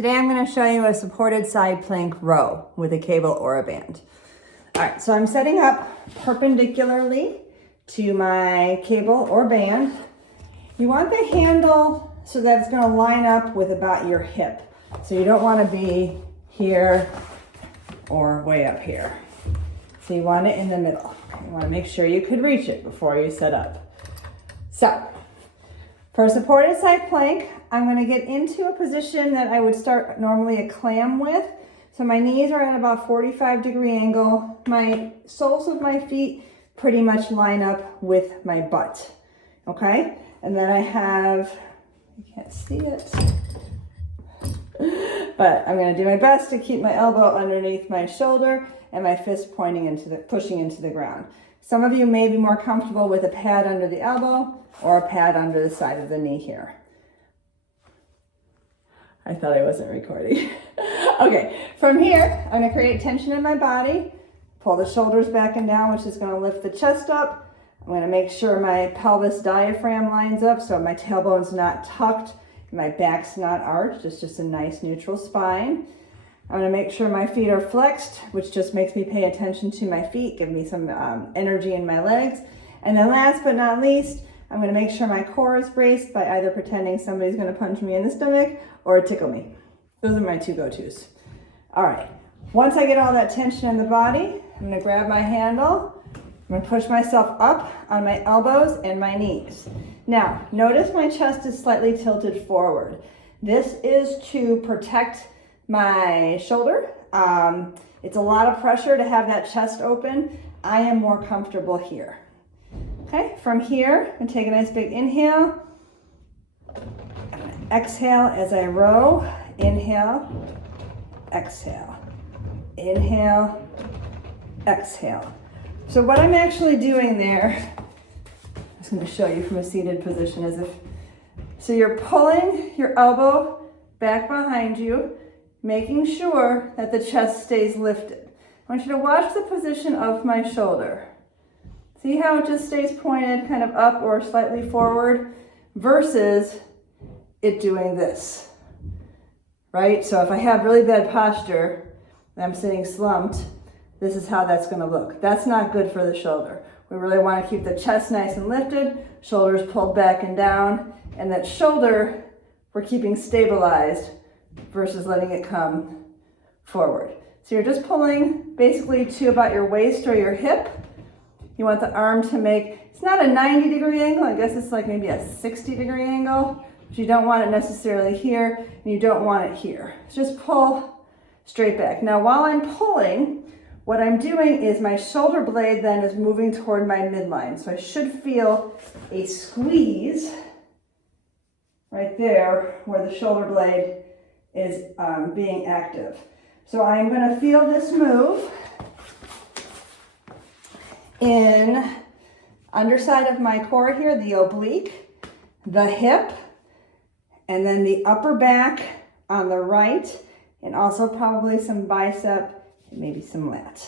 Today I'm going to show you a supported side plank row with a cable or a band. All right, so I'm setting up perpendicularly to my cable or band. You want the handle so that it's going to line up with about your hip. So you don't want to be here or way up here. So you want it in the middle. You want to make sure you could reach it before you set up. So for a supported side plank, I'm going to get into a position that I would start normally a clam with. So my knees are at about 45-degree angle. My soles of my feet pretty much line up with my butt. Okay? And then I have, you can't see it, but I'm going to do my best to keep my elbow underneath my shoulder and my fist pointing pushing into the ground. Some of you may be more comfortable with a pad under the elbow or a pad under the side of the knee here. I thought I wasn't recording. Okay, from here, I'm gonna create tension in my body, pull the shoulders back and down, which is gonna lift the chest up. I'm gonna make sure my pelvis diaphragm lines up so my tailbone's not tucked, my back's not arched, it's just a nice neutral spine. I'm gonna make sure my feet are flexed, which just makes me pay attention to my feet, give me some energy in my legs. And then last but not least, I'm gonna make sure my core is braced by either pretending somebody's gonna punch me in the stomach or tickle me. Those are my two go-tos. All right, once I get all that tension in the body, I'm gonna grab my handle, I'm gonna push myself up on my elbows and my knees. Now, notice my chest is slightly tilted forward. This is to protect my shoulder. It's a lot of pressure to have that chest open. I am more comfortable here. Okay, from here, I'm gonna take a nice big inhale. Exhale as I row. Inhale, exhale. Inhale, exhale. So what I'm actually doing there, I'm just gonna show you from a seated position so you're pulling your elbow back behind you, making sure that the chest stays lifted. I want you to watch the position of my shoulder. See how it just stays pointed kind of up or slightly forward versus it doing this, right? So if I have really bad posture and I'm sitting slumped, this is how that's gonna look. That's not good for the shoulder. We really wanna keep the chest nice and lifted, shoulders pulled back and down, and that shoulder we're keeping stabilized versus letting it come forward. So you're just pulling basically to about your waist or your hip. You want the arm to make, it's not a 90-degree angle, I guess it's like maybe a 60-degree angle, but you don't want it necessarily here, and you don't want it here. Just pull straight back. Now while I'm pulling, what I'm doing is my shoulder blade then is moving toward my midline. So I should feel a squeeze right there where the shoulder blade is being active. So I'm gonna feel this move in underside of my core here, the oblique, the hip, and then the upper back on the right, and also probably some bicep and maybe some lat.